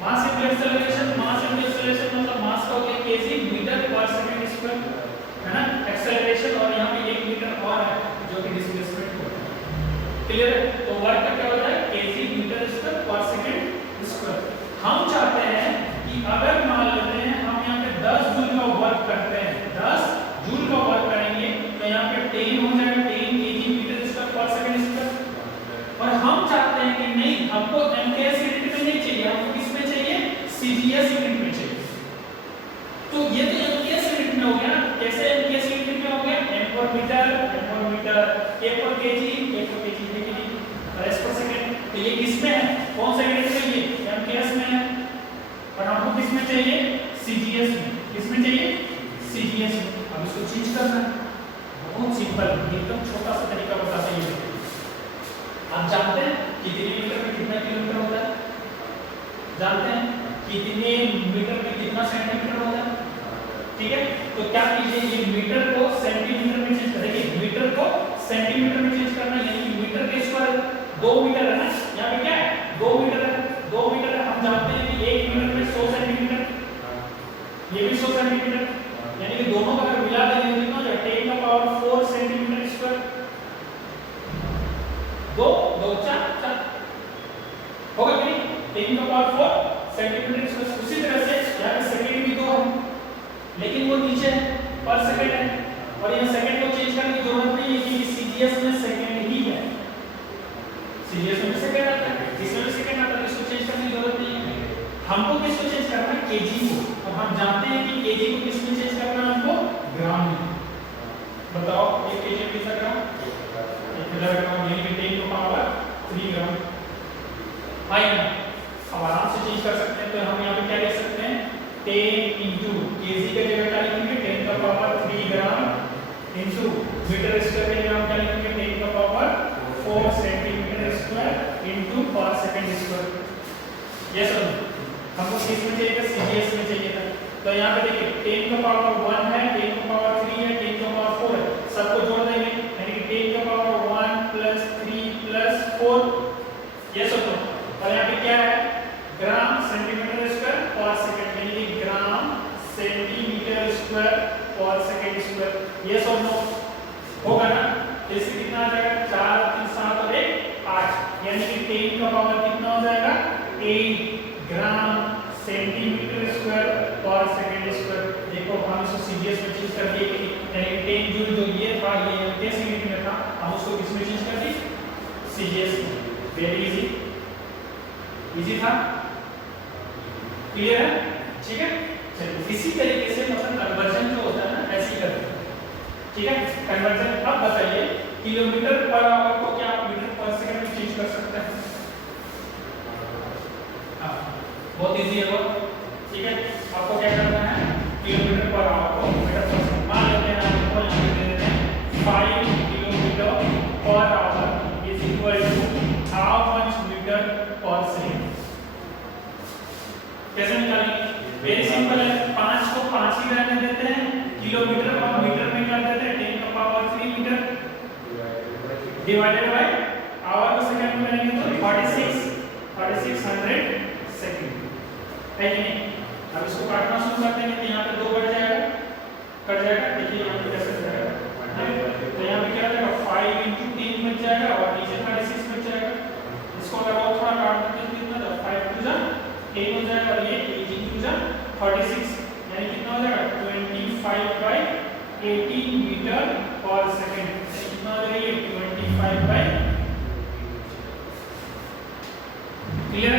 मास इनटू एक्सेलरेशन, मास इनटू एक्सेलरेशन मतलब मास का हो गया KG metre per second square, है ना, एक्सेलरेशन और यहां पे 1 मीटर और है जो कि डिस्प्लेसमेंट होता है। क्लियर है? तो वर्क का क्या होता है केजी मीटर स्क्वायर पर सेकंड स्क्वायर। हम चाहते हैं कि अगर मान लेते हैं हम यहां पे 10 जूल का वर्क करते हैं, 10 जूल का वर्क करेंगे तो यहां पे 10 हो जाएगा, 10 केजी मीटर स्क्वायर पर सेकंड स्क्वायर। और हम चाहते हैं कि नहीं हमको एमकेएस यूनिट में नहीं चाहिए, हमको किस में चाहिए सीजीएस यूनिट में चाहिए। तो ये तो एमकेएस यूनिट में हो गया ना, कैसे एमकेएस यूनिट में हो गया एम पर मीटर, के पर केजी, और एस पर सेकंड। तो ये किस में है, कौन सा यूनिट में, ये एमकेएस में है और हमको किस में चाहिए सीजीएस में। किस में चाहिए सीजीएस में। अब इसको चेंज करना है, बहुत सिंपल एकदम छोटा सा तरीका बताते हैं। आप जानते हैं कितने मीटर में कितना किलोमीटर होता है, जानते हैं कितने मीटर में कितना सेंटीमीटर होता है। ठीक है, तो क्या कीजिए ये मीटर को सेंटीमीटर में चेंज करेंगे, मीटर को सेंटीमीटर में चेंज करना, यानी मीटर के स्क्वायर 2 मीटर है ना, यहाँ पे क्या है 2 मीटर है, 2 मीटर है। हम जानते हैं कि 1 मीटर में 100 सेंटीमीटर, ये भी 100 सेंटीमीटर, यानी कि दोनों का अगर मिला देंगे कितना हो जाएगा 10 का पावर 4 सेंटीमीटर स्क्वायर। 2 2 4 होगा कि नहीं, 10 का पावर 4 सेंटीमीटर स्क्वायर। उसी तरह से यहाँ पे सेकंड भी 2 है लेकिन वो नीचे है पर सेकंड है, और यहाँ सेकंड को चेंज करने की जरूरत नहीं है क्योंकि सीजीएस में सेकंड ही है, सीजीएस में सेकंड आता है, इसमें भी सेकंड आता है, इसको चेंज करने की जरूरत नहीं है। हमको किसको चेंज करना है केजी को, और हम जानते हैं कि केजी को किस में चेंज करना है हमको ग्राम में। बताओ ये केजी में कितना ग्राम, 1000 ग्राम, यानी कि 10 को पावर 3 ग्राम आई ना। अब आराम से चेंज कर सकते हैं, तो हम यहाँ पे क्या लिख सकते हैं 10 इंटू केजी का जगह क्या लिखेंगे 10 का power 3 gram into metre square के जगह हम क्या 4 centimetre square into per second square. Yes और नो? हमको किस में चाहिए था? सीजीएस में चाहिए था। तो यहाँ पे देखिए 10 का पावर 1 है, 10 का पावर 3 है, 10 का पावर 4 है, सबको जोड़ देंगे यानी कि 10 का पावर 1 प्लस 3 प्लस 4। यस और नो? और यहाँ पे क्या है? ग्राम सेंटीमीटर स्क्वायर पर सेकंड यानी कि ग्राम सेंटीमीटर स्क्वायर पर सेकंड स्क्वायर। यस और नो? होगा ना? इससे कितना आ जाएगा? 4 3 7 और 1 8 यानी कि 10 का पावर कितना हो जाएगा? 8 ग्राम सेंटीमीटर स्क्वायर पर सेकंड स्क्वायर। देखो हम इसको सीजीएस में चेंज कर दिए कि यानी 10 जूल जो ये था ये कैसे यूनिट में था, हम उसको किस में चेंज कर दिए? सीजीएस में। वेरी इजी, इजी था, क्लियर है? ठीक है, चलिए इसी तरीके से मतलब कन्वर्जन जो होता है ना ऐसे ही करते हैं। ठीक है, कन्वर्जन। अब बताइए किलोमीटर पर आवर को क्या आप मीटर पर सेकंड में चेंज कर सकते हैं? हाँ, बहुत इजी है वो। ठीक है, आपको क्या करना है? किलोमीटर पर आवर को मीटर पर सेकंड मान लेते हैं, आपको यहाँ पे दे देते हैं 5 kilometre per hour is equal to how much metre per second. कैसे निकालेंगे? वेरी सिंपल है, 5 को 5 ही रहने देते हैं, किलोमीटर और मीटर में कर देते हैं 10 का power 3 metre divided by hour को सेकंड में करेंगे तो 4600 सेकंड है कि नहीं? अब इसको काटना शुरू कर देंगे तो यहाँ पे 2 बढ़ जाएगा, कट जाएगा। देखिए यहाँ पे कैसे जाएगा, तो यहाँ पे क्या हो जाएगा? 5 × 3 बच जाएगा और नीचे 36 बच जाएगा। इसको अगर और थोड़ा काट देते हैं कितना हो जाएगा? 5 × 10 हो जाएगा और ये 18 × 36 यानी कितना हो जाएगा? 25/18 मीटर पर सेकंड। कितना हो जाएगा? 25/। क्लियर?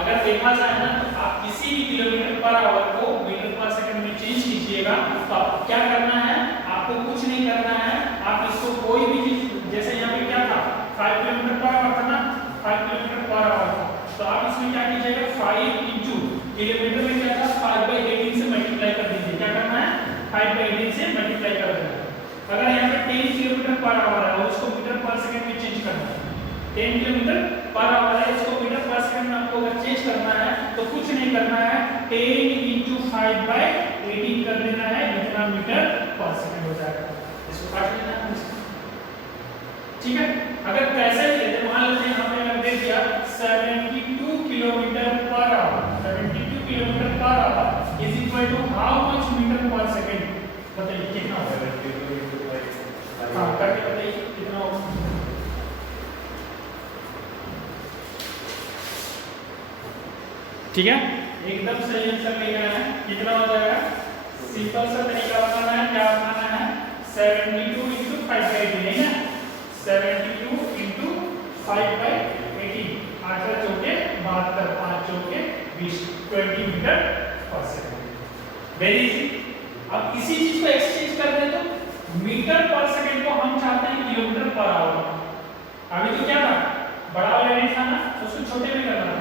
अगर देखा जाए ना तो आप किसी भी किलोमीटर पर आवर को मीटर पर सेकंड में चेंज कीजिएगा तो आपको क्या करना है? आपको कुछ नहीं करना है, आप इसको कोई भी चीज, जैसे यहाँ पे क्या था 5 किलोमीटर पर आवर था ना, 5 किलोमीटर पर आवर था, तो आप इसमें क्या कीजिएगा? 5 × किलोमीटर में क्या था? 5/18 से मल्टीप्लाई कर दीजिए। क्या करना है? 5/18 से मल्टीप्लाई कर देना। अगर यहाँ पे 10 किलोमीटर पर आवर है और उसको मीटर पर सेकंड में चेंज करना है, 10 किलोमीटर पर आवर है, इसको मीटर पर सेकंड में आपको अगर चेंज करना है तो कुछ नहीं करना है, 10 × 5/18 कर देना है, इतना मीटर पर सेकंड हो जाएगा। इसको काट लेना है। ठीक है, अगर कैसे लेते मान लेते हैं यहाँ पे अगर दे दिया 72 kilometre per hour, 72 kilometre per hour is equal to how much metre per second? बताइए कितना होगा? हाँ करके बताइए कितना होगा? ठीक है, एकदम सही आंसर लेना है। कितना हो जाएगा? सिंपल सा तरीका बताना है, क्या बताना है? 72 × 5/18 है ना, 72 × 5/18, 8 चौके 72, 5 चौके 20, 20 metre per second. Very easy. अब इसी चीज को एक्सचेंज कर दें तो मीटर पर सेकंड को हम चाहते हैं किलोमीटर पर आवर। अभी तो क्या था? बड़ा वाला नहीं था ना, तो उसको छोटे में करना था।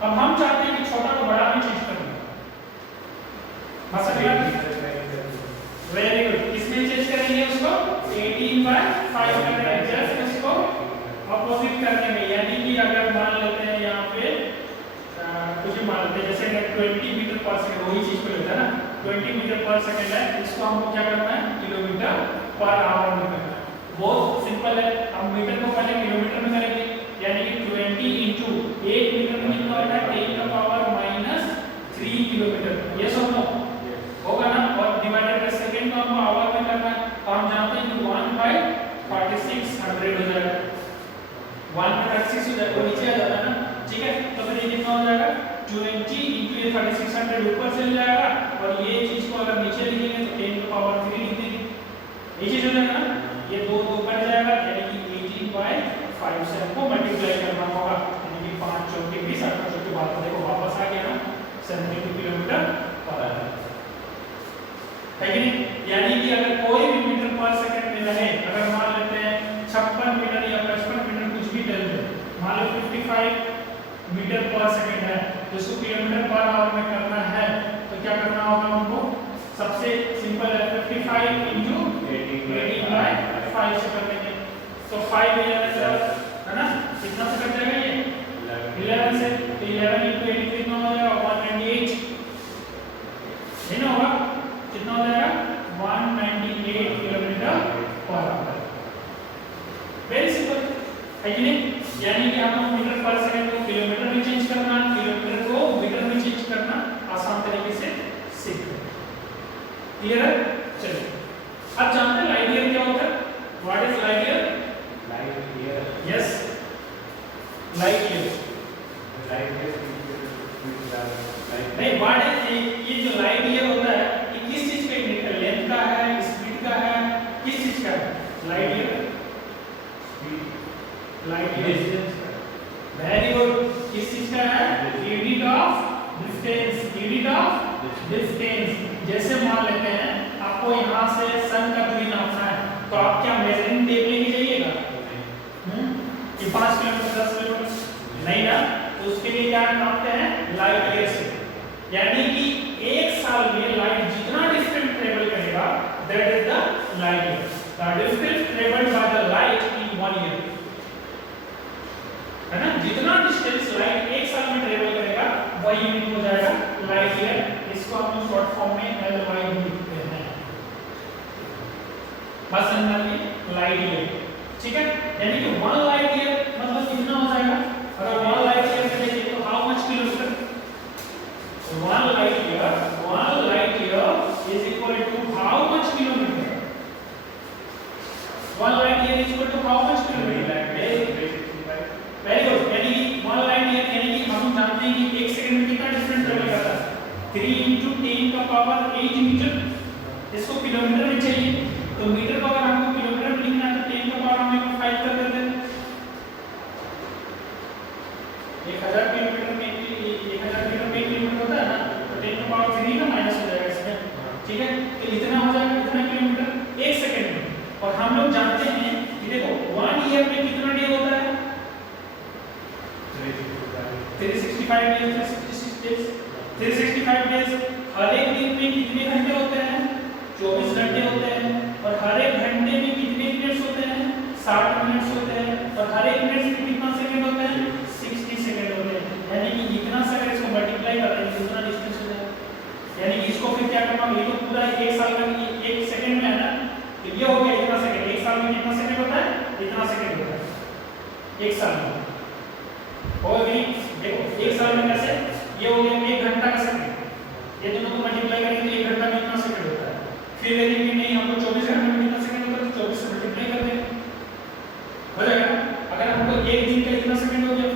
अब हम चाहते हैं कि छोटा को बड़ा में चेंज करना। वेरी गुड, किसमें चेंज करेंगे उसको? 18/5 करेंगे, जस्ट इसको अपोजिट करने में, यानी कि अगर मान लेते हैं यहाँ पे कुछ भी मान लेते हैं, जैसे 20 मीटर पर सेकंड, वही चीज को लेते हैं ना, 20 मीटर पर सेकंड है, इसको हमको क्या करना है? किलोमीटर पर आवर में करना है। बहुत सिंपल है, हम मीटर को पहले किलोमीटर में करेंगे, यानी कि 20 × 1 मीटर में कितना होता है? 10 का पावर -3 किलोमीटर। ये सब होगा ना, और डिवाइडेड बाय सेकंड को हमको आवर में करना है, तो हम जानते हैं कि 1/4600 हो जाएगा, 1/36 हो जाएगा, नीचे आ जाता है ना। ठीक है, तो फिर ये कितना हो जाएगा? 20 × 3600 ऊपर चल जाएगा, और ये चीज को अगर नीचे लिखेंगे तो 10 का पावर 3 लिख देंगे, ये चीज हो जाएगा ना, ये 2 कट जाएगा, यानी कि 18/5 से हमको मल्टीप्लाई करना होगा, यानी कि 5 चौके 20, 8 चौके 12, देखो वापस आ गया ना 72 किलोमीटर पर आवर है कि नहीं? यानी कि अगर कोई भी मीटर पर सेकंड में रहे, अगर मान लेते हैं 56 मीटर या 55 मीटर कुछ भी चल जाए, मान लो 55 मीटर पर सेकंड है, तो इसको किलोमीटर पर आवर में करना है, तो क्या करना होगा हमको? सबसे सिंपल है, 55 × 18/5 से कर देंगे, तो 5 हो जाएगा है ना, कितना से कट जाएगा ये 11 से, तो 11 into 8 कितना हो जाएगा 198, है ना, होगा कितना हो जाएगा 198 kilometre per our. Very simple है कि नहीं, यानी कि हम मीटर पर सेकंड को किलोमीटर में चेंज करना, किलोमीटर को मीटर में चेंज करना आसान तरीके से सीख गए। क्लियर है? चलिए अब जानते हैं लाइट ईयर क्या होता है। What is light year? Light year, yes, light year नहीं, व्हाट इज, ये जो लाइट ईयर होता है ये किस चीज का यूनिट है? लेंथ का है, स्पीड का है, किस चीज का है light year? Light year, very good, किस चीज का है? Unit of distance, unit of distance. जैसे मान लेते हैं आपको यहाँ से सन का दूरी नापना है, तो आप क्या मेजरिंग टेप लेके जाइएगा? कि 5 किलोमीटर 10 किलोमीटर नहीं ना, तो उसके लिए क्या नापते हैं? लाइट ईयर से। यानी कि एक साल में लाइट जितना डिस्टेंस ट्रेवल करेगा that is the light year. The distance travelled by the light in 1 year, है ना, जितना डिस्टेंस लाइट एक साल में ट्रेवल करेगा वही यूनिट हो जाएगा लाइट ईयर। इसको हम शॉर्ट फॉर्म में LY लिखते हैं, बस समझिए लाइट ईयर, ठीक है। यानी कि 1 लाइट ईयर मतलब कितना हो जाएगा? अगर 1 लाइट ईयर में देखिए तो how much kilometre? 1 light year is equal to how much kilometre? 1 light year is equal to how much kilometre? Very good, यानी कि 1 लाइट ईयर यानी कि हम जानते हैं कि 1 सेकंड में कितना डिस्टेंस ट्रेवल करता है? 3 × 10 का पावर 8 मीटर। इसको किलोमीटर में चाहिए, तो मीटर को अगर हमको किलोमीटर में लिखना है तो 10 का पावर हम 5 कर देते हैं। 1000 किलोमीटर में 1000 मीटर में किलोमीटर होता है ना, तो 10 का पावर 3 का माइनस हो जाएगा इसमें, ठीक है। तो इतना हो जाएगा, इतना किलोमीटर 1 सेकंड में। और हम लोग जानते हैं कि देखो 1 ईयर में कितना डे होता है? 365 डेज, 365 डेज। हर एक दिन में कितने घंटे होते हैं? 24 घंटे होते हैं। और हर एक घंटे में कितने मिनट्स होते हैं? 60 मिनट्स होते हैं। और हर एक मिनट में कितना सेकंड होते हैं? 60 सेकंड होते हैं। यानी कि इतना से अगर इसको मल्टीप्लाई करते हैं कितना डिस्टेंस हो जाएगा। यानी कि इसको फिर क्या करना, ये तो पूरा 1 साल का 1 सेकंड में है ना, तो ये हो गया इतना सेकंड। 1 साल में कितना सेकंड होता है? इतना सेकंड होता है 1 साल में। और भी देखो 1 साल में कैसे, ये हो गया 1 घंटा का सेकंड, ये दोनों को मल्टीप्लाई करेंगे तो 1 घंटा में कितना सेकंड होता है। फिर देखेंगे नहीं हमको 24 घंटे में कितना सेकंड होता है, तो 24 से मल्टीप्लाई कर देंगे, हो जाएगा। अगर हमको 1 दिन का इतना सेकंड हो गया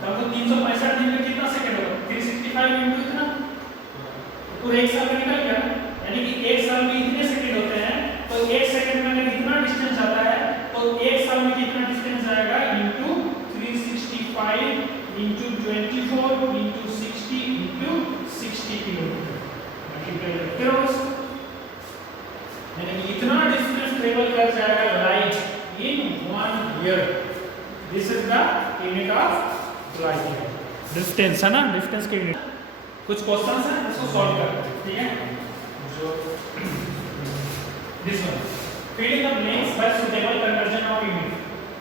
तो हमको 365 दिन का कितना सेकंड होगा? 365 इनटू इतना, तो पूरा 1 साल का निकल गया। यानी कि 1 साल में इतने सेकंड होते हैं, तो 1 सेकंड में अगर इतना डिस्टेंस आता है तो 1 साल में कितना डिस्टेंस आएगा? Into 365 into 24 into 60 into 60 kilometre multiply करते रहो उसको, यानी इतना डिस्टेंस ट्रेवल कर जाएगा light in 1 year. This is the unit of light year, distance है ना, डिस्टेंस के यूनिट। कुछ क्वेश्चंस हैं इसको सॉल्व करते हैं, ठीक है। जो this one feeding the blanks by suitable conversion of unit,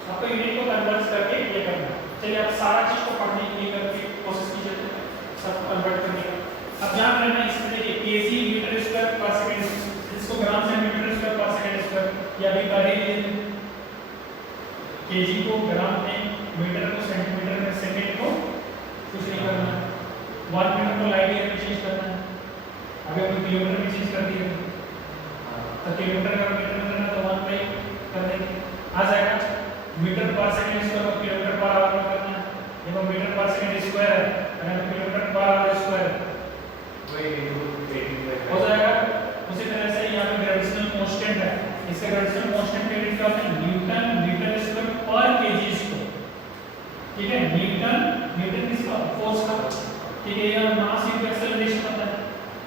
आपको यूनिट को कन्वर्ट करके ये करना है। चलिए आप सारा चीज को पढ़ने के लिए करके कोशिश कीजिए सब कन्वर्ट करने का। अब ध्यान रखना इसमें देखिए केजी मीटर स्क्वायर पर सेकंड, इसको ग्राम सेंटीमीटर स्क्वायर पर सेकंड स्क्वायर या भी कर ही लेते हैं। केजी को ग्राम में, मीटर को सेंटीमीटर में, सेकंड को कुछ नहीं करना, 1 मीटर को लाइट ईयर में चेंज करना है। अगर कोई किलोमीटर में चेंज कर दिया तो किलोमीटर का मीटर में करना तो 1 बाई कर देंगे, आ जाएगा। मीटर पर सेकंड स्क्वायर को किलोमीटर पर आवर में करना है, देखो मीटर पर सेकंड स्क्वायर है, अगर किलोमीटर पर आवर स्क्वायर हो जाएगा। उसी तरह से यहाँ पे ग्रेविटेशनल कांस्टेंट है, इसका ग्रेविटेशनल कांस्टेंट का यूनिट क्या होता है? न्यूटन मीटर स्क्वायर पर केजी स्क्वायर, ठीक है। न्यूटन मीटर किसका? फोर्स का, ठीक है। ये मास इनटू एक्सेलरेशन होता है,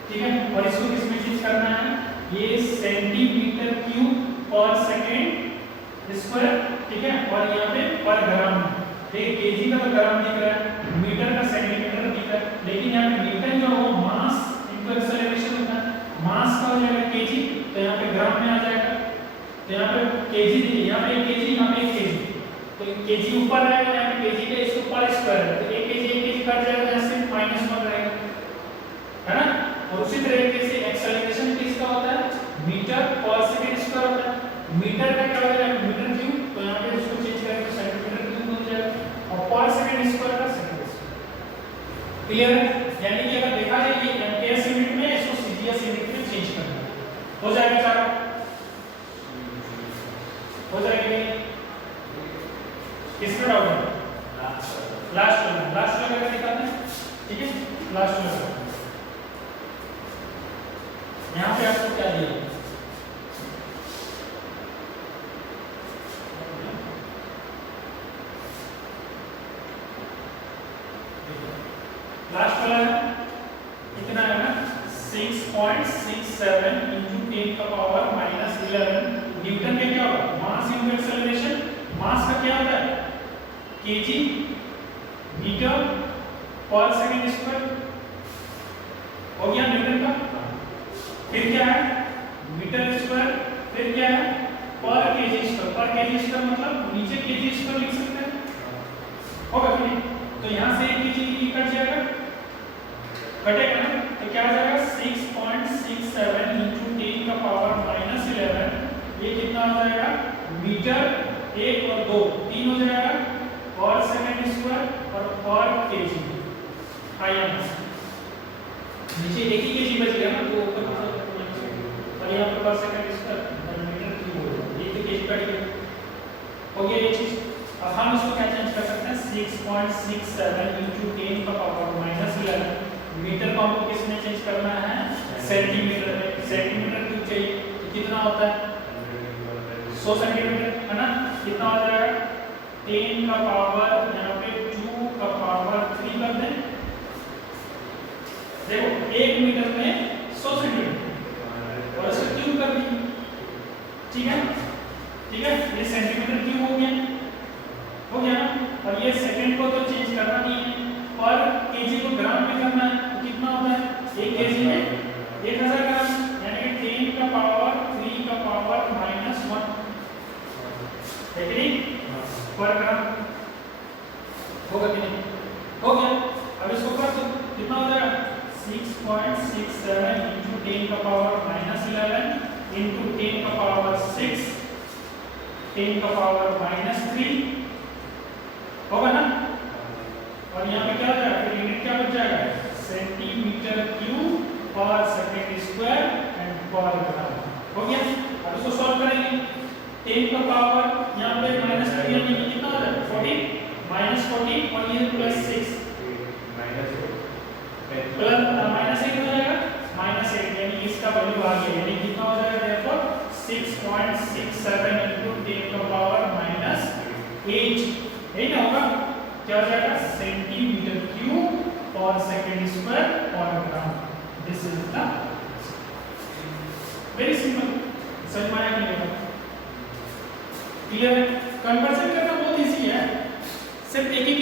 ठीक है। और इसको किस में चेंज करना है? ये centimetre cube per second square, ठीक है। और यहाँ पे पर ग्राम, ठीक, केजी का तो ग्राम दिख रहा है, मीटर का सेंटीमीटर दिख रहा है, लेकिन यहाँ पे न्यूटन जो वो मास इनटू एक्सेलरेशन होता है, मास का हो जाएगा केजी, तो यहाँ पे ग्राम में आ जाएगा। तो यहाँ पे केजी, यहाँ पे 1 केजी, यहाँ पे 1 केजी, तो केजी ऊपर रहेगा, यहाँ पे केजी का इसको पर स्क्वायर है, तो 1 केजी कट जाएगा, यहाँ से -1 रहेगा, है ना। और उसी तरीके से एक्सेलरेशन किसका होता है, मीटर पर सेकंड स्क्वायर होता है। मीटर का क्या हो जाएगा, मीटर क्यूब, तो यहाँ पे इसको चेंज करेंगे तो सेंटीमीटर क्यूब हो जाएगा, और पर सेकंड स्क्वायर का सेकंड स्क्वायर। क्लियर है? यानी कि अगर देखा जाए कि एमकेएस यूनिट में इसको सीजीएस यूनिट में चेंज करना है, हो जाएगा चारों, हो जाएगा। किसमें डाउट है? लास्ट वाला का दिखाते हैं, ठीक है, लास्ट वाला। यहाँ पे आपको क्या दिया, लास्ट वाला है कितना है ना, 6.67 into 10 का पावर -11 न्यूटन में क्या होगा, मास इनटू एक्सेलरेशन। मास का क्या होता है, KG metre per second square, हो गया न्यूटन का। फिर क्या है, मीटर स्क्वायर, फिर क्या है, पर केजी स्क्वायर। पर केजी स्क्वायर मतलब नीचे केजी स्क्वायर लिख सकते हैं, होगा कि नहीं। तो यहाँ से 1 केजी कट जाएगा, कटेगा ना, तो क्या हो जाएगा 6.67 into 10 का पावर -11, ये कितना हो जाएगा, मीटर 1 और 2 3 हो जाएगा, पर सेकंड स्क्वायर और पर केजी। नीचे 1 ही केजी बच गया ना, तो ऊपर और यहाँ पर पर सेकंड स्क्वायर मीटर क्यूब हो गया, ये तो केजी कट गया, हो गया ये चीज। अब हम इसको क्या चेंज कर सकते हैं, 6.67 into 10 का पावर -11 मीटर को हमको किस में चेंज करना है, सेंटीमीटर में। सेंटीमीटर क्यूब चाहिए, तो कितना होता है 100 सेंटीमीटर, है ना। कितना हो जाएगा, 10 का पावर यहाँ पे 2 का पावर 3 कर दें। देखो 1 मीटर में 100 सेंटीमीटर और इसे क्यूब कर दी, ठीक है, ठीक है। ये सेंटीमीटर क्यूब हो गया ना। और ये सेकंड को तो चेंज करना नहीं है, और केजी को ग्राम में करना है, तो कितना होता है, 1 केजी में 1000 ग्राम, यानी कि 10 का पावर 3 का पावर -1, है कि नहीं, पर ग्राम, होगा कि नहीं, हो गया। अब इसको कर दो, कितना हो जाएगा, 6.67 into 10 का पावर -11 into 10 का पावर 6, 10 का पावर -3, होगा ना। और यहाँ पे क्या हो जाएगा, फिर यूनिट क्या बच जाएगा, centimetre cube per second square and पर ग्राम, हो गया। अब इसको सॉल्व करेंगे, 10 का पावर यहाँ पे -3 यानी कि कितना हो जाएगा 40, -40 और ये +6 -1 हो जाएगा, -8 यानी इसका वैल्यू आ गया, यानी कितना हो जाएगा, देखो 6.67 into 10 का पावर -8, यही ना होगा, क्या हो जाएगा, centimetre cube per second square per gram. This is the very simple, समझ में आया कि नहीं, क्लियर है। कन्वर्जन करना बहुत इजी है, सिर्फ एक ही